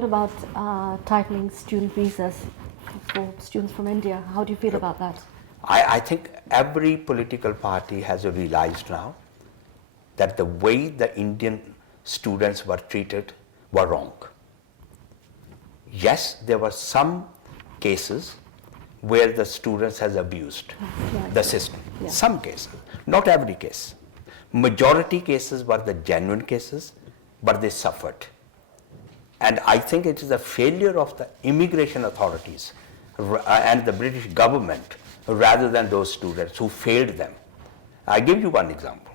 what about tightening student visas for students from India? How do you feel about that? I think every political party has realized now that the way the Indian students were treated were wrong. Yes, there were some cases where the students has abused the system. Yeah. Some cases, not every case. Majority cases were the genuine cases, but they suffered. And I think it is a failure of the immigration authorities and the British government rather than those students who failed them. I give you one example.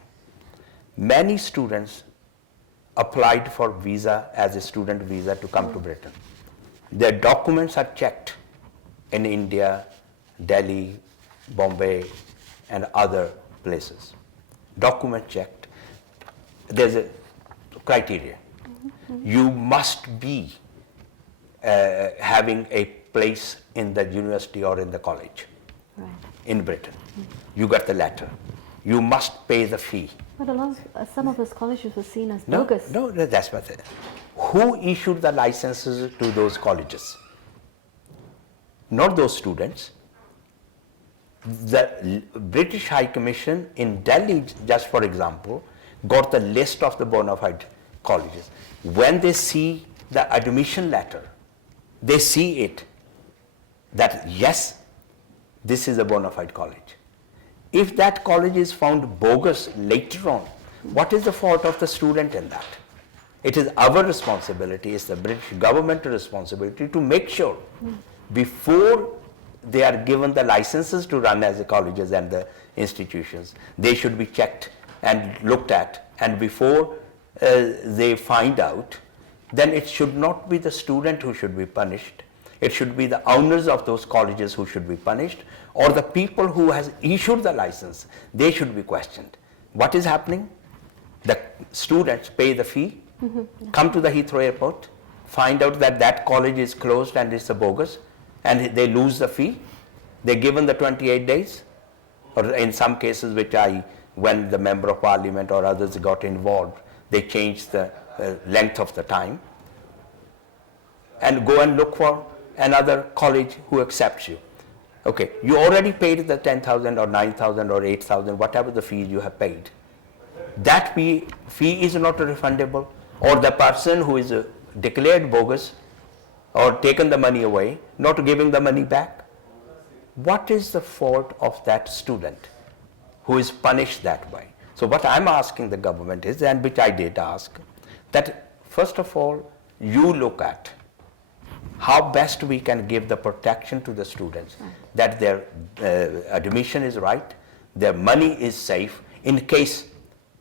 Many students applied for visa as a student visa to come to Britain. Their documents are checked in India, Delhi, Bombay, and other places. Document checked. There's a criteria. You must be having a place in the university or in the college in Britain. You got the letter. You must pay the fee. But some of those colleges were seen as bogus. No, that's what it is. Who issued the licenses to those colleges? Not those students. The British High Commission in Delhi, just for example, got the list of the bona fide colleges. When they see the admission letter, they see it that yes, this is a bona fide college. If that college is found bogus later on, what is the fault of the student in that? It is our responsibility, it's the British government responsibility to make sure before they are given the licenses to run as the colleges and the institutions, they should be checked and looked at, and before they find out, then it should not be the student who should be punished. It should be the owners of those colleges who should be punished, or the people who has issued the license, they should be questioned. What is happening? The students pay the fee, come to the Heathrow airport, find out that that college is closed and it's a bogus, and they lose the fee. They're given the 28 days, or in some cases when the member of parliament or others got involved, they changed the length of the time, and go and look for another college who accepts you. Okay, you already paid the 10,000 or 9,000 or 8,000, whatever the fee you have paid. That fee is not refundable, or the person who is declared bogus or taken the money away, not giving the money back. What is the fault of that student who is punished that way? So what I'm asking the government is, and which I did ask, that first of all, you look at how best we can give the protection to the students, that their admission is right, their money is safe, in case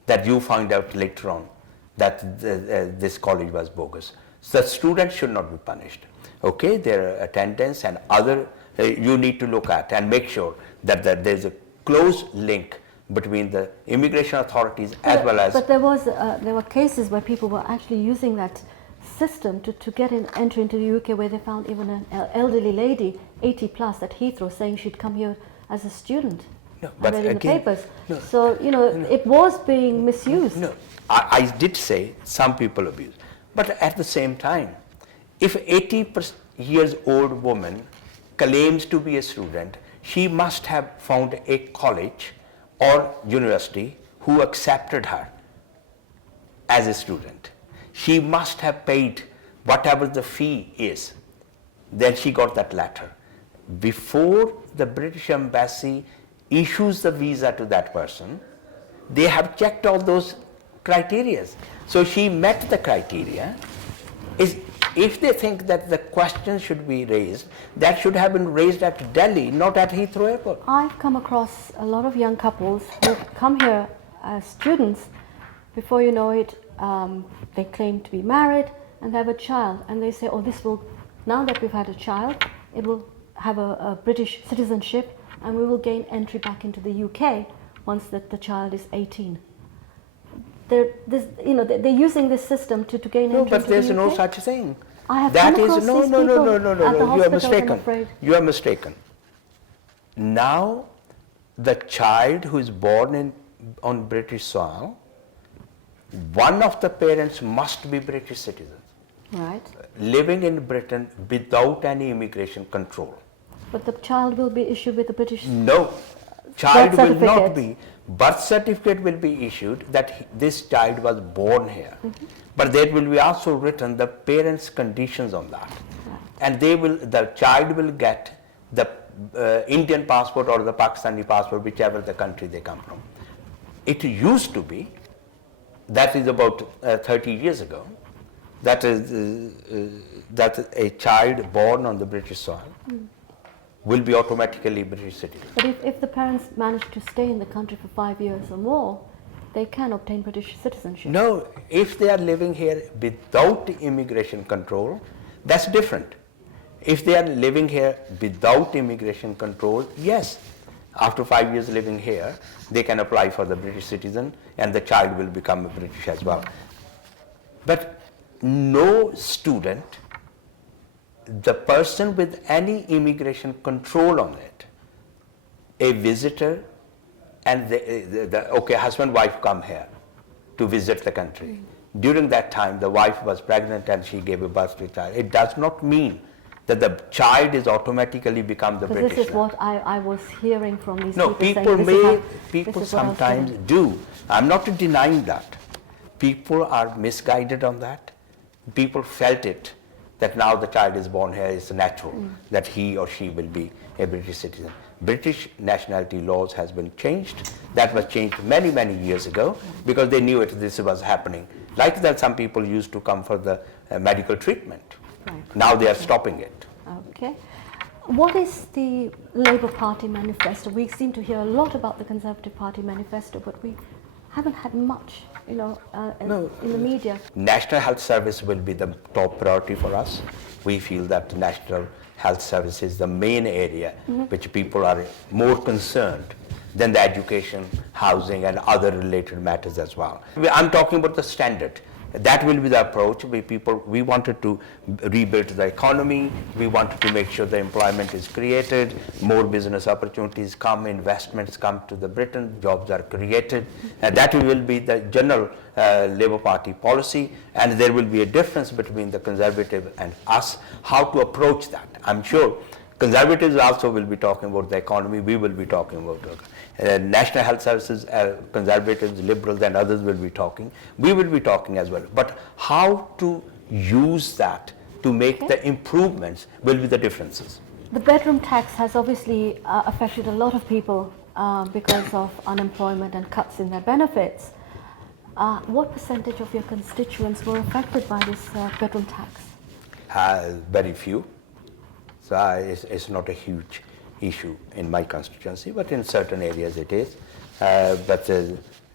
that you find out later on that this college was bogus. So the students should not be punished. Okay, their attendance and other, you need to look at and make sure that there's a close link between the immigration authorities as well as... But there were cases where people were actually using that system to get entry into the UK, where they found even an elderly lady, 80 plus, at Heathrow, saying she'd come here as a student. No, but read in again, the papers. no, so, it was being misused. No, I did say some people abuse. But at the same time, if 80 years old woman claims to be a student, she must have found a college or university who accepted her as a student. She must have paid whatever the fee is. Then she got that letter. Before the British Embassy issues the visa to that person, they have checked all those criteria. So she met the criteria. If they think that the question should be raised, that should have been raised at Delhi, not at Heathrow Airport. I've come across a lot of young couples who come here as students. Before you know it, they claim to be married and they have a child, and they say, oh, this will, now that we've had a child, it will have a British citizenship, and we will gain entry back into the UK once the child is 18. They're using this system to gain entry into the UK. No, but there's no such thing. I have come across these people at the hospital, you are mistaken. I'm afraid. You are mistaken. Now, the child who is born on British soil, one of the parents must be British citizens. Right. living in Britain without any immigration control. But the child will be issued with a British No, child birth will not certificate. be. Birth certificate will be issued that this child was born here. But there will be also written the parents' conditions on that. And the child will get the Indian passport or the Pakistani passport, whichever the country they come from. It used to be, that is about 30 years ago, that a child born on the British soil will be automatically British citizen. But if the parents manage to stay in the country for 5 years or more, they can obtain British citizenship. No, if they are living here without immigration control, that's different. If they are living here without immigration control, yes, after 5 years living here, they can apply for the British citizen and the child will become a British as well. But no student, the person with any immigration control on it, a visitor and okay, husband, wife come here to visit the country. During that time, the wife was pregnant and she gave a birth to a child. It does not mean that the child is automatically become the British. This is what I was hearing from these no, people. people sometimes do. I'm not denying that. People are misguided on that. People felt it that now the child is born here, it's natural that he or she will be a British citizen. British nationality laws has been changed. That was changed many, many years ago because they knew this was happening. Like that, some people used to come for the medical treatment. Right. Now they are stopping it. Okay. What is the Labour Party manifesto? We seem to hear a lot about the Conservative Party manifesto, but we haven't had much, in the media. National Health Service will be the top priority for us. We feel that National Health Service is the main area which people are more concerned than the education, housing and other related matters as well. I'm talking about the standard. That will be the approach. We wanted to rebuild the economy. We wanted to make sure the employment is created, more business opportunities come, investments come to the Britain, jobs are created. And that will be the general Labour Party policy. And there will be a difference between the Conservative and us, how to approach that. I'm sure Conservatives also will be talking about the economy. We will be talking about National Health Services, Conservatives, Liberals and others will be talking. We will be talking as well. But how to use that to make the improvements will be the differences. The bedroom tax has obviously affected a lot of people because of unemployment and cuts in their benefits. What percentage of your constituents were affected by this bedroom tax? Very few. So it's not a huge issue in my constituency, but in certain areas it is.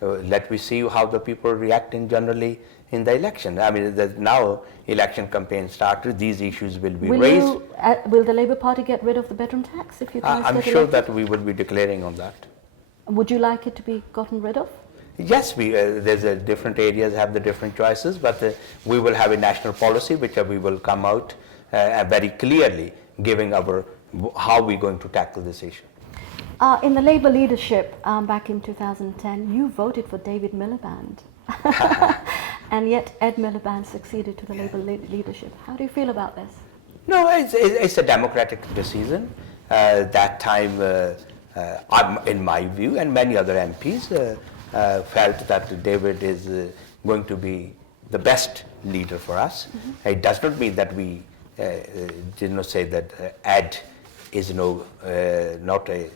Let me see how the people reacting generally in the election. I mean, now election campaign started, these issues will be raised. Will the Labour Party get rid of the bedroom tax if you guys I'm get sure elected? that we will be declaring on that. Would you like it to be gotten rid of? Yes, there's different areas have the different choices, but we will have a national policy which we will come out very clearly giving how we're going to tackle this issue. In the Labour leadership back in 2010, you voted for David Miliband. And yet Ed Miliband succeeded to the Labour leadership. How do you feel about this? No, it's a democratic decision. That time, in my view, and many other MPs felt that David is going to be the best leader for us. It does not mean that we did not say that Ed is not a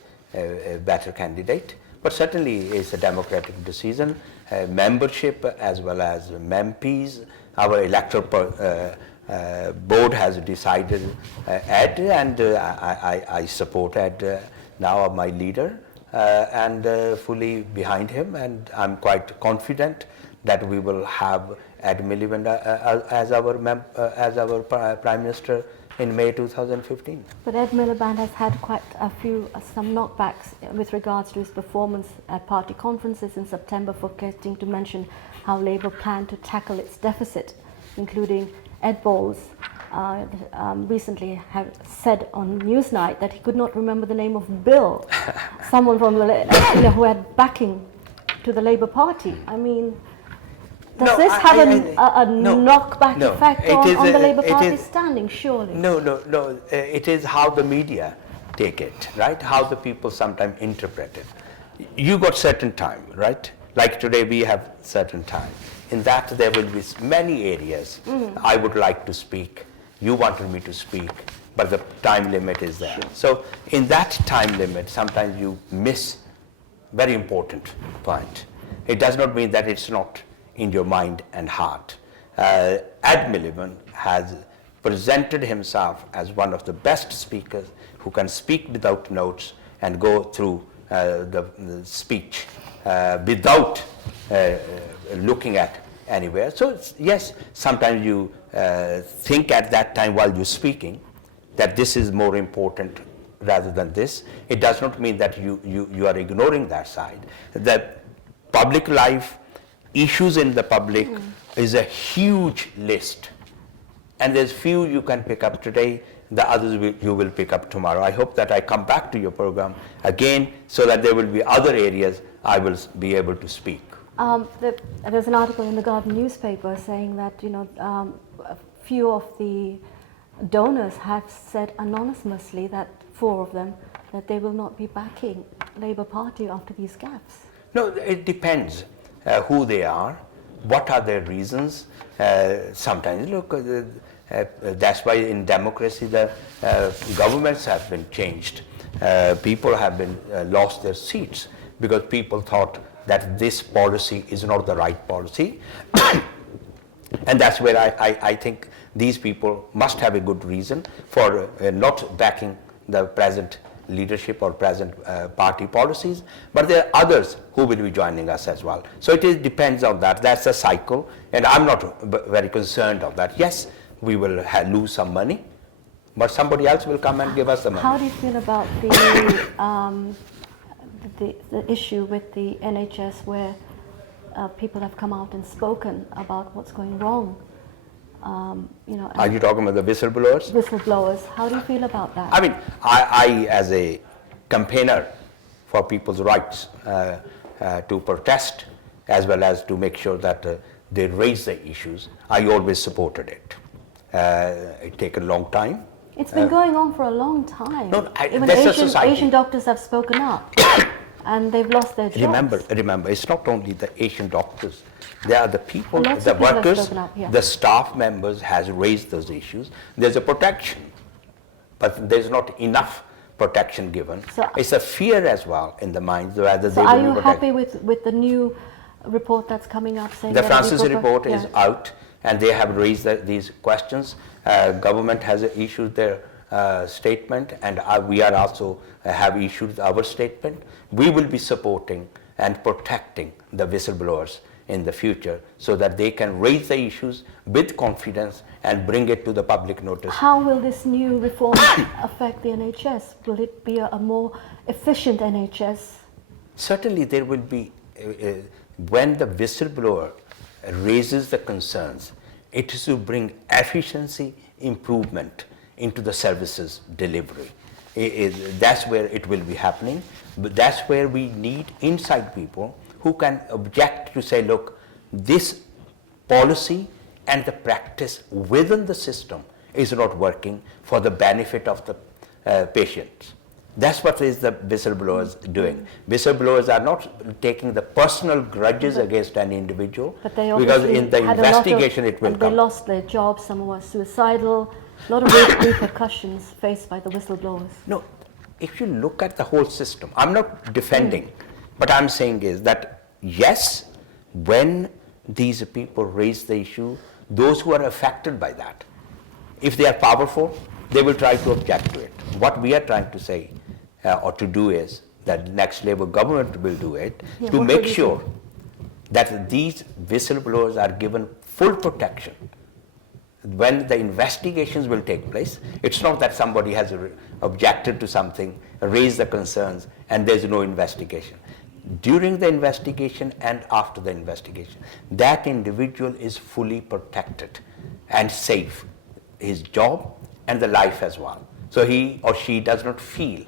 better candidate, but certainly it's a democratic decision. Membership as well as MPs, our electoral board has decided Ed, and I support Ed now, my leader, and fully behind him, and I'm quite confident that we will have Ed Miliband as our Prime Minister in May 2015. But Ed Miliband has had quite some knockbacks with regards to his performance at party conferences in September, forgetting to mention how Labour planned to tackle its deficit, including Ed Bowles recently have said on Newsnight that he could not remember the name of Bill, someone from who had backing to the Labour Party. I mean, Does this have a knockback effect on the Labour Party standing, surely? No. It is how the media take it, right? How the people sometimes interpret it. You got certain time, right? Like today we have certain time. In that there will be many areas I would like to speak. You wanted me to speak, but the time limit is there. Sure. So in that time limit, sometimes you miss very important point. It does not mean that it's not in your mind and heart. Ed Miliband has presented himself as one of the best speakers who can speak without notes and go through the speech without looking at anywhere. So yes, sometimes you think at that time while you're speaking that this is more important rather than this. It does not mean that you are ignoring that side. The public life, issues in the public is a huge list, and there's few you can pick up today, the others you will pick up tomorrow. I hope that I come back to your program again so that there will be other areas I will be able to speak. There's an article in the Guardian newspaper saying that a few of the donors have said anonymously, that 4 of them, that they will not be backing Labour Party after these gaffes. No, it depends who they are, what are their reasons. Sometimes, look, that's why in democracy the governments have been changed. People have been lost their seats because people thought that this policy is not the right policy. And that's where I think these people must have a good reason for not backing the present leadership or present party policies, but there are others who will be joining us as well. So it depends on that. That's a cycle, and I'm not very concerned of that. Yes, we will lose some money, but somebody else will come and give us the money. How do you feel about the issue with the NHS where people have come out and spoken about what's going wrong? Are you talking about the whistleblowers? Whistleblowers. How do you feel about that? I mean, I as a campaigner for people's rights to protest as well as to make sure that they raise the issues, I always supported it. It taken a long time. It's been going on for a long time. No, even Asian doctors have spoken up and they've lost their jobs. Remember, it's not only the Asian doctors. There are the people, the workers, the staff members has raised those issues. There's a protection, but there's not enough protection given. So it's a fear as well in the minds whether they will be protected. Are you happy with the new report that's coming up saying the Francis report is out, and they have raised these questions. Government has issued their statement, and we are also have issued our statement. We will be supporting and protecting the whistleblowers in the future so that they can raise the issues with confidence and bring it to the public notice. How will this new reform affect the NHS? Will it be a more efficient NHS? Certainly there will be, when the whistleblower raises the concerns, it is to bring efficiency improvement into the services delivery. That's where it will be happening, but that's where we need inside people who can object to say, look, this policy and the practice within the system is not working for the benefit of the patients. That's what is the whistleblowers doing. Whistleblowers are not taking the personal grudges against an individual, but they because in the investigation it will come. They lost their jobs, some were suicidal, a lot of repercussions faced by the whistleblowers. No, if you look at the whole system, I'm not defending, but I'm saying is that yes, when these people raise the issue, those who are affected by that, if they are powerful, they will try to object to it. What we are trying to say or to do is that next Labour government will do it to make sure that these whistleblowers are given full protection. When the investigations will take place, it's not that somebody has objected to something, raised the concerns, and there's no investigation. During the investigation and after the investigation, that individual is fully protected and safe, his job and the life as well. So he or she does not feel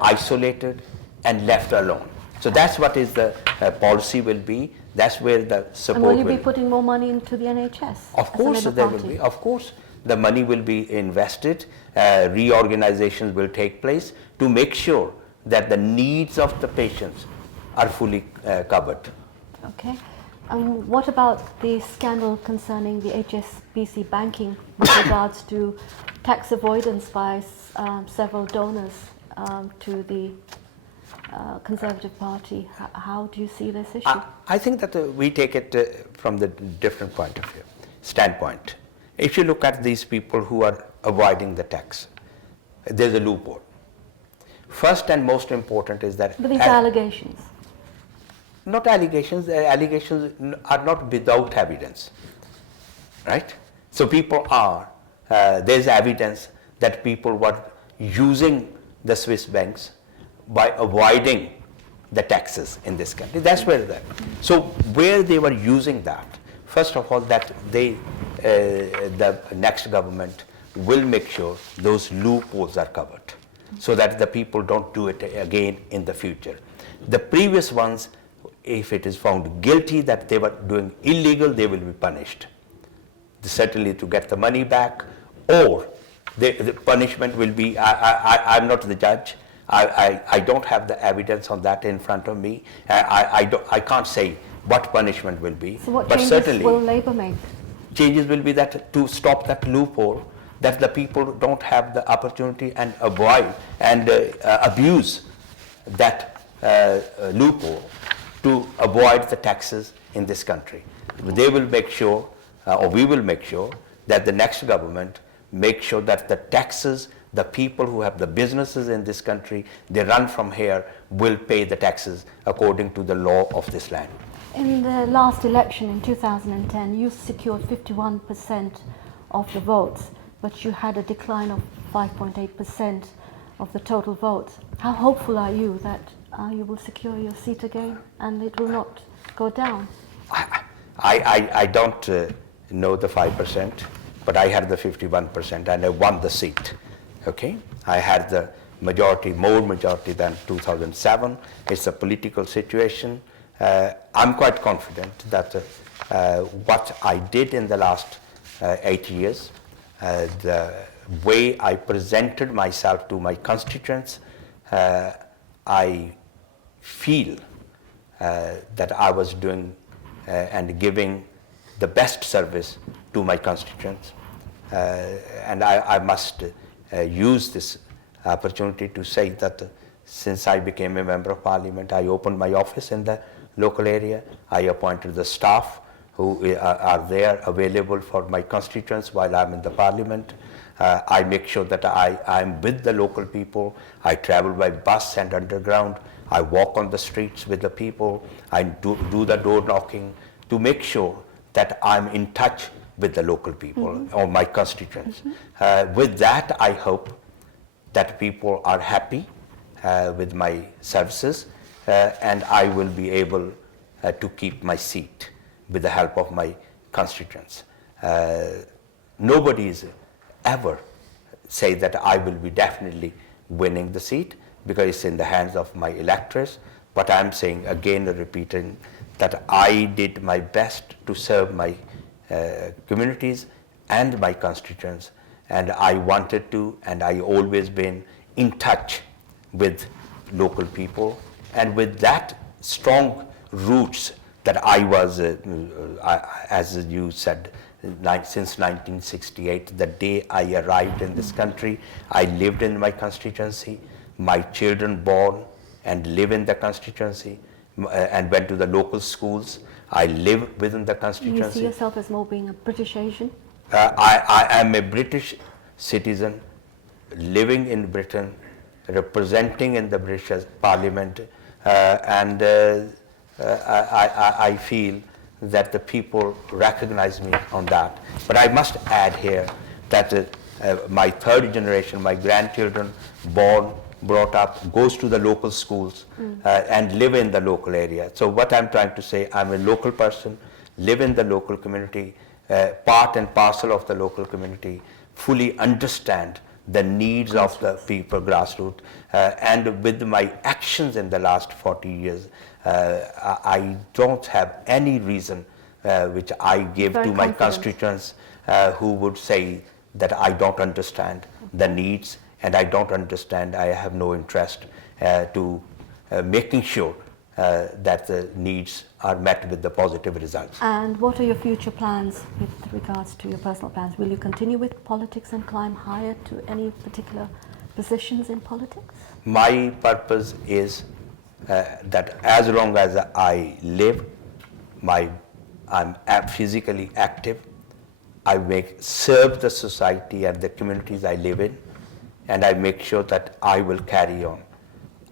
isolated and left alone. So that's what is the policy will be, That's where the support And will you be putting more money into the NHS? Of course there will be. Of course, the money will be invested. Reorganizations will take place to make sure that the needs of the patients are fully covered. Okay. What about the scandal concerning the HSBC banking with regards to tax avoidance by several donors to the Conservative Party? How do you see this issue? I think that we take it from the different standpoint. If you look at these people who are avoiding the tax, there's a loophole. First and most important is that... But these allegations? Not allegations. Allegations are not without evidence, right? So people are, there's evidence that people were using the Swiss banks by avoiding the taxes in this country. That's where that. So where they were using that, first of all, that the next government will make sure those loopholes are covered so that the people don't do it again in the future. The previous ones, if it is found guilty that they were doing illegal, they will be punished. Certainly to get the money back, or the punishment will be, I'm not the judge, I don't have the evidence on that in front of me. I can't say what punishment will be. So what but changes certainly will Labour make? Changes will be that to stop that loophole, that the people don't have the opportunity and avoid and abuse that loophole to avoid the taxes in this country. They will make sure, or we will make sure, that the next government make sure that the taxes, the people who have the businesses in this country, they run from here, will pay the taxes according to the law of this land. In the last election in 2010, you secured 51% of the votes, but you had a decline of 5.8% of the total votes. How hopeful are you that you will secure your seat again and it will not go down? I don't know the 5%, but I had the 51% and I won the seat. Okay, I had the majority, more majority than 2007. It's a political situation. I'm quite confident that what I did in the last 8 years, the way I presented myself to my constituents, I feel that I was doing and giving the best service to my constituents. And I must use this opportunity to say that since I became a member of parliament, I opened my office in the local area. I appointed the staff who are there available for my constituents while I'm in the parliament. I make sure that I'm with the local people. I travel by bus and underground. I walk on the streets with the people. I do the door knocking to make sure that I'm in touch with the local people or my constituents. With that, I hope that people are happy with my services and I will be able to keep my seat with the help of my constituents. Nobody is ever say that I will be definitely winning the seat because it's in the hands of my electors, but I'm saying again and repeating that I did my best to serve my communities and my constituents, and I wanted to, and I always been in touch with local people, and with that strong roots that I was, as you said, since 1968, the day I arrived in this country, I lived in my constituency. My children born and live in the constituency and went to the local schools. I live within the constituency. You see yourself as more being a British Asian? I am a British citizen living in Britain, representing in the British Parliament, and I feel that the people recognize me on that. But I must add here that my third generation, my grandchildren, born, brought up, goes to the local schools and live in the local area. So what I'm trying to say, I'm a local person, live in the local community, part and parcel of the local community, fully understand the needs of the people, grassroots, and with my actions in the last 40 years, I don't have any reason which I give to my constituents who would say that I don't understand the needs and I don't understand, I have no interest to making sure that the needs are met with the positive results. And what are your future plans with regards to your personal plans? Will you continue with politics and climb higher to any particular positions in politics? My purpose is that as long as I live, I'm physically active, I serve the society and the communities I live in, and I make sure that I will carry on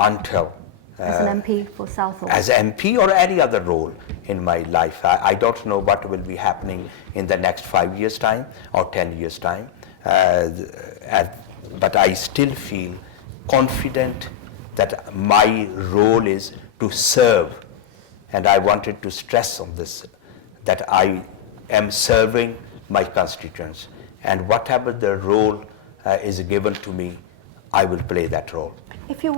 until as an MP for Southall? As MP or any other role in my life. I don't know what will be happening in the next 5 years' time or 10 years' time, but I still feel confident that my role is to serve, and I wanted to stress on this, that I am serving my constituents, and whatever the role is given to me, I will play that role. If you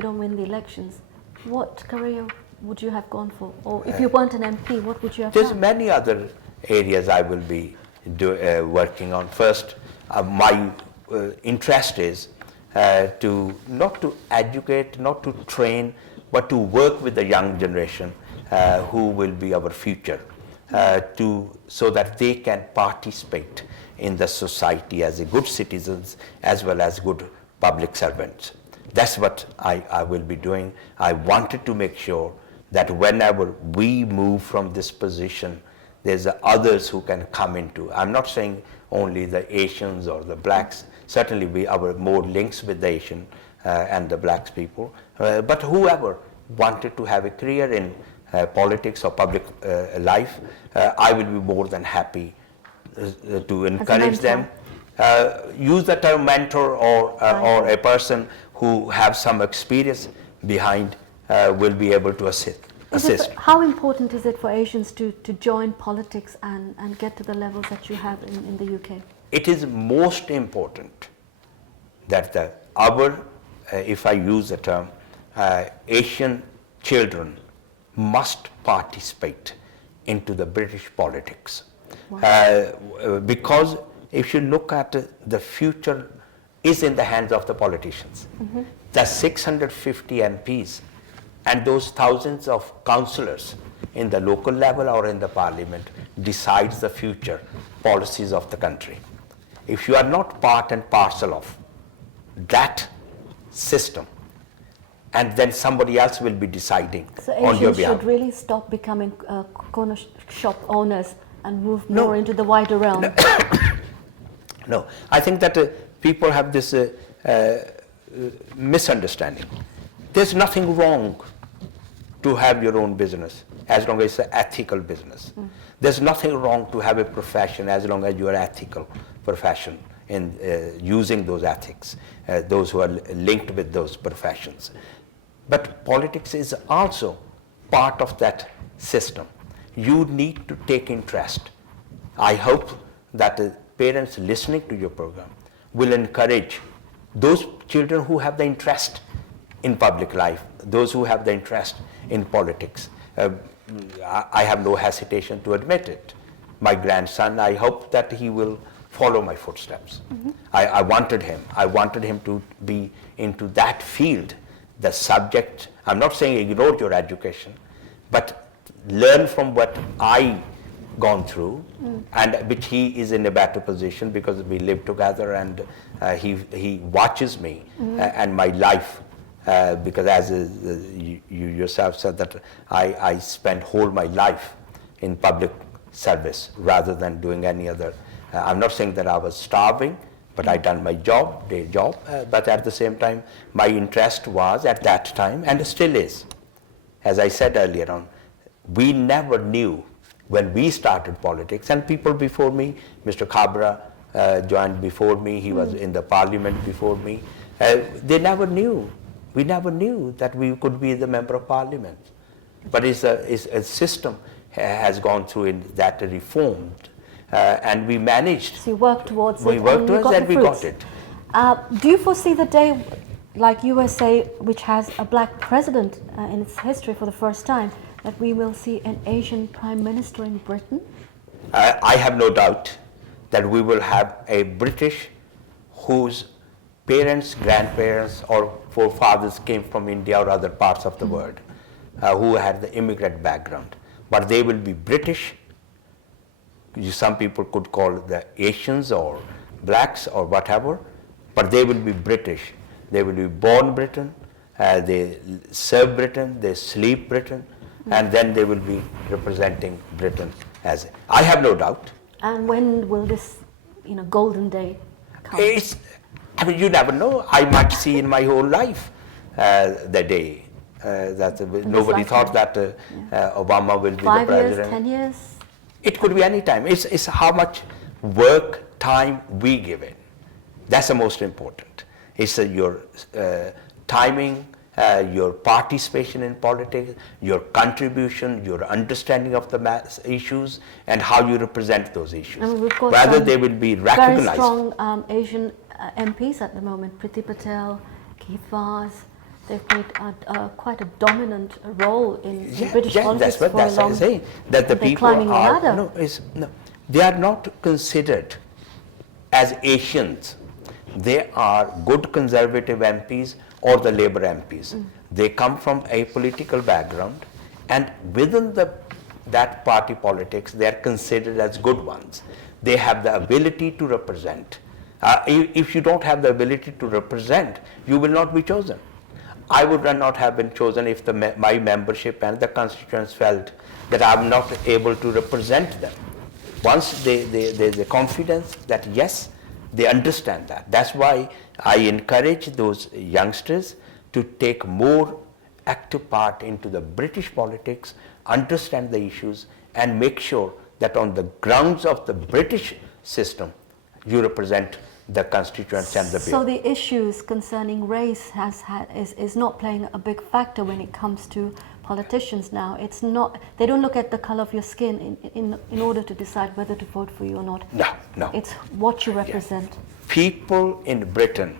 don't win the elections, what career would you have gone for? Or if you weren't an MP, what would you have There's done? many other areas I will be working on. First, my interest is not to educate, not to train, but to work with the young generation who will be our future, so that they can participate in the society as a good citizens as well as good public servants. That's what I will be doing. I wanted to make sure that whenever we move from this position, there's others who can come into. I'm not saying only the Asians or the blacks. Certainly we have more links with the Asian and the blacks people. But whoever wanted to have a career in politics or public life, I will be more than happy to encourage them. Use the term mentor or a person who have some experience behind will be able to assist. How important is it for Asians to join politics and get to the levels that you have in the UK? It is most important that if I use the term, Asian children must participate into the British politics. Wow. Because if you look at the future is in the hands of the politicians. Mm-hmm. The 650 MPs and those thousands of councillors in the local level or in the parliament decides the future policies of the country. If you are not part and parcel of that system, and then somebody else will be deciding on your behalf. So Asians should really stop becoming corner shop owners and move more into the wider realm. No, I think that people have this misunderstanding. There's nothing wrong to have your own business as long as it's an ethical business. Mm. There's nothing wrong to have a profession as long as you are ethical profession in using those ethics, those who are linked with those professions. But politics is also part of that system. You need to take interest. I hope that parents listening to your program will encourage those children who have the interest in public life, those who have the interest in politics. I have no hesitation to admit it. My grandson, I hope that he will follow my footsteps. Mm-hmm. I wanted him to be into that field, the subject. I'm not saying ignore your education, but learn from what I gone through, and which he is in a better position because we live together, and he watches me and my life, because as you yourself said that I spent whole my life in public service rather than doing any other. I'm not saying that I was starving, but I done my job, day job, but at the same time my interest was at that time, and still is, as I said earlier on, we never knew when we started politics, and people before me, Mr. Kabra joined before me, he was in the parliament before me, they never knew, we never knew that we could be the member of parliament. But it's a system has gone through in that reformed, and we managed. So you worked towards it. We worked towards it and we got fruits. it. Do you foresee the day, like USA, which has a black president in its history for the first time, that we will see an Asian prime minister in Britain? I have no doubt that we will have a British whose parents, grandparents, or forefathers came from India or other parts of the world, who had the immigrant background. But they will be British. Some people could call the Asians or blacks or whatever, but they will be British. They will be born Britain, they serve Britain, they sleep Britain, and then they will be representing Britain as I have no doubt. And when will this, golden day come? You never know. I might see in my whole life the day that nobody thought that Obama will be the 5 president. years, 10 years? It could be any time. It's how much work, time we give it. That's the most important. It's your timing, your participation in politics, your contribution, your understanding of the issues, and how you represent those issues. Whether they will be recognized. Very strong Asian MPs at the moment. Priti Patel, Keith Vaz. They've played quite a dominant role in British politics for a long time. That's what I'm saying. That the people climbing are the ladder. No, they are not considered as Asians. They are good conservative MPs or the Labour MPs. They come from a political background, and within that party politics, they are considered as good ones. They have the ability to represent. If you don't have the ability to represent, you will not be chosen. I would not have been chosen if my membership and the constituents felt that I'm not able to represent them. Once there's a confidence that yes, they understand that. That's why I encourage those youngsters to take more active part into the British politics, understand the issues, and make sure that on the grounds of the British system, you represent the constituents and the people. So the issues concerning race is not playing a big factor when it comes to politicians now. It's not. They don't look at the color of your skin in order to decide whether to vote for you or not. No. It's what you represent. Yes. People in Britain,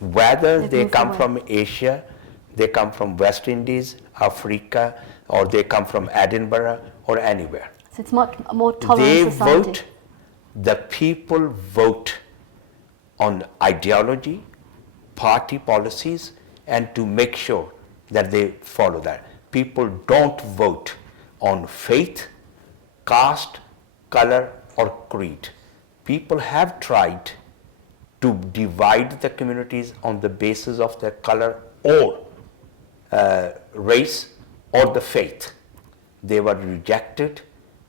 whether they come from Asia, they come from West Indies, Africa, or they come from Edinburgh or anywhere. So it's much more tolerant society. The people vote on ideology, party policies, and to make sure that they follow that. People don't vote on faith, caste, color, or creed. People have tried to divide the communities on the basis of their color or race or the faith. They were rejected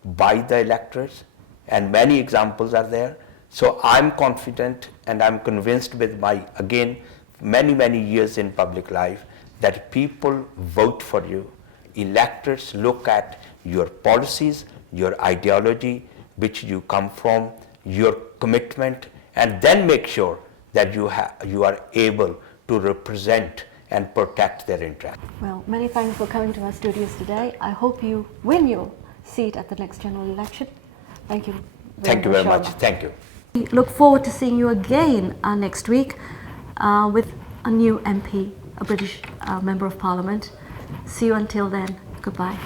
by the electors, and many examples are there. So I'm confident and I'm convinced with my, again, many years in public life, that people vote for you. Electors look at your policies, your ideology, which you come from, your commitment, and then make sure that you are able to represent and protect their interests. Well, many thanks for coming to our studios today. I hope you win your seat at the next general election. Thank you. Thank you very much. Thank you. We look forward to seeing you again next week with a new MP, a British Member of Parliament. See you until then. Goodbye.